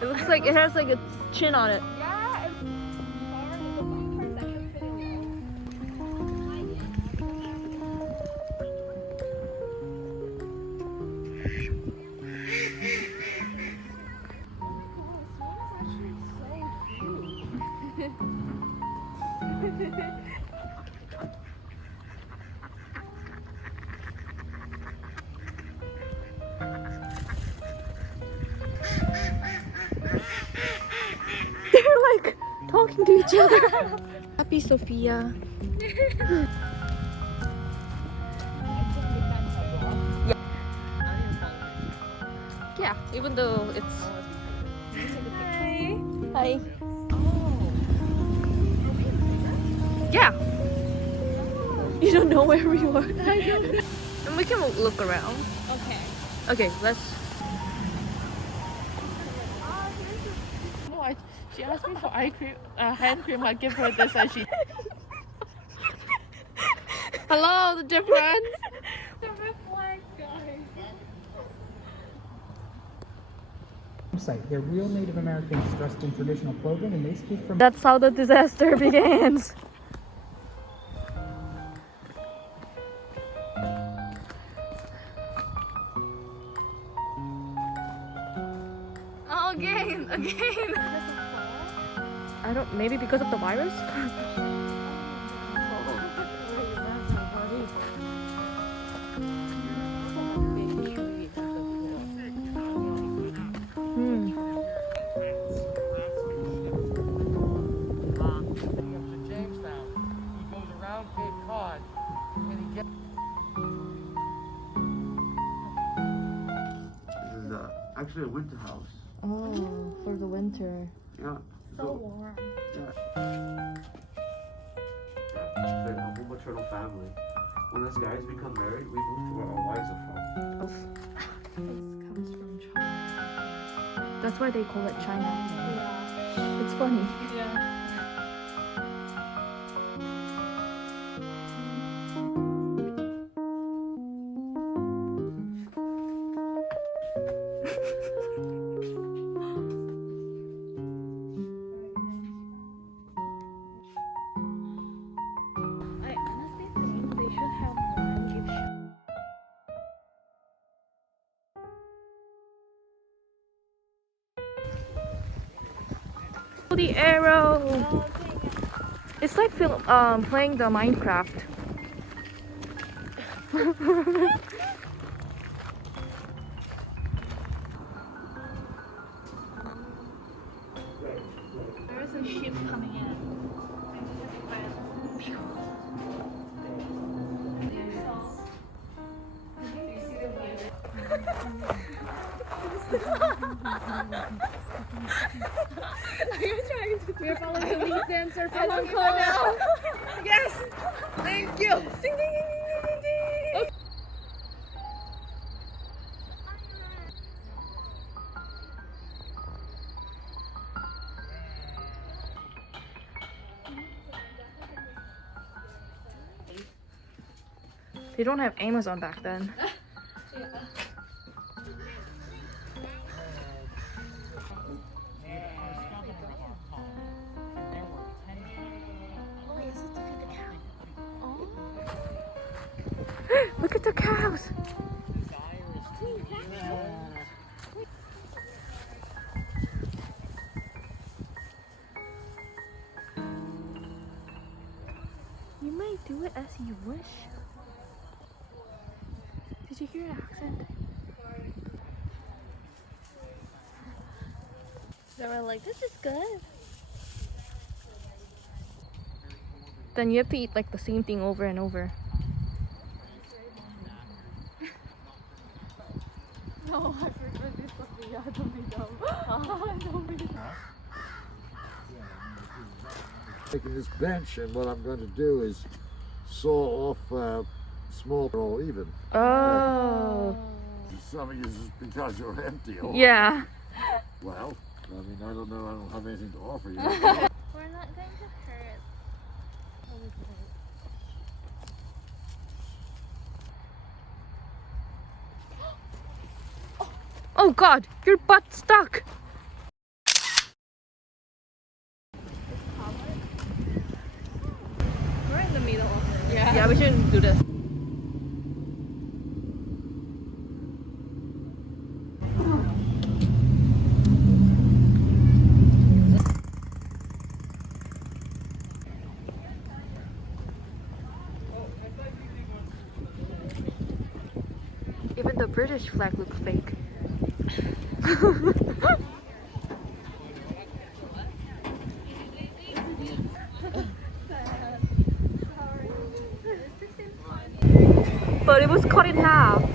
It looks like it has like a chin on it. Yeah, it's hard. The bottom part is actually pretty They're like talking to each other. Happy Sophia. Yeah, even though it's. Hi. Yeah. You don't know where we were. And we can look around. Okay. Okay, let's. No, she asked me for eye cream, hand cream. I give her this and she. Hello, the difference. The reflex, guys. Site. They're real Native Americans dressed in traditional clothing, and they speak from. That's how the disaster begins. Oh, again. I don't. Maybe because of the virus. Actually, a winter house. Oh, for the winter. Yeah. So warm. Yeah. Yeah. The whole maternal family. When us guys become married, we move to where our wives are from. This comes from China. That's why they call it China. Yeah. It's funny. Yeah. I honestly think they should have more gift shop. The arrow. It's like playing the Minecraft. There is a ship coming in. Are you trying to? We're following the lead dancer. Yes. Thank you. Ding ding ding ding ding ding. Okay. They don't have Amazon back then. Look at the cows. You may do it as you wish. Did you hear the accent? They were like, this is good. Then you have to eat like the same thing over and over. No, I forgot this was the don't be dumb. Don't be dumb. Taking this bench, and what I'm going to do is saw off small or even. Oh. Something is because you're empty. Or, Yeah. Well, I mean, I don't know. I don't have anything to offer you. We're not going to hurt. Oh God, your butt's stuck. Yeah, we shouldn't do this. Even the British flag looks fake. But it was cut in half.